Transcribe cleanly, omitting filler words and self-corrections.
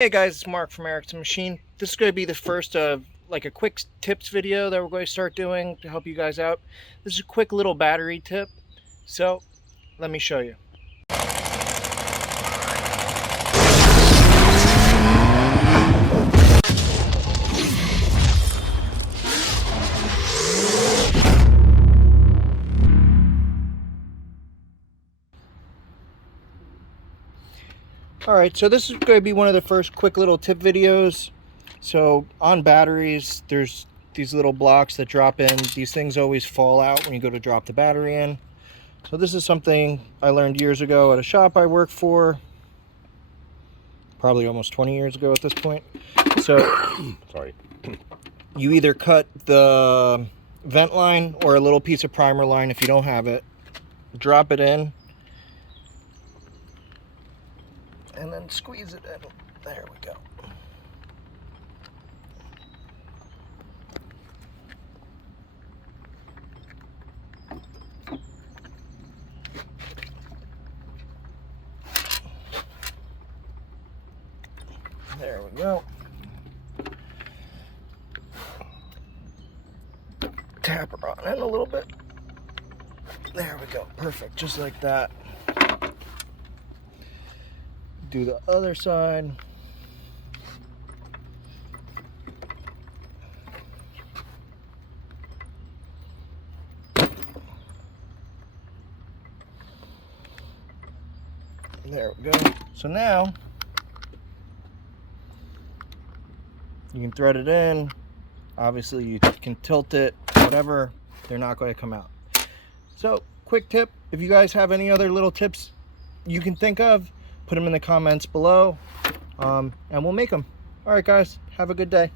Hey guys, it's Mark from Erickson Machine. This is going to be the first of like a quick tips video that we're going to start doing to help you guys out. This is a quick little battery tip. So let me show you. Alright, so this is going to be one of the first quick little tip videos. So on batteries, there's these little blocks that drop in. These things always fall out when you go to drop the battery in. So this is something I learned years ago at a shop I worked for. Probably almost 20 years ago at this point. So, sorry. You either cut the vent line or a little piece of primer line if you don't have it. Drop it in. And then squeeze it in. There we go. There we go. Tap her on in a little bit. There we go. Perfect. Just like that. Do the other side. There we go. So now you can thread it in. Obviously you can tilt it, whatever, they're not going to come out. So quick tip, if you guys have any other little tips you can think of, put them in the comments below, and we'll make them. All right guys, have a good day.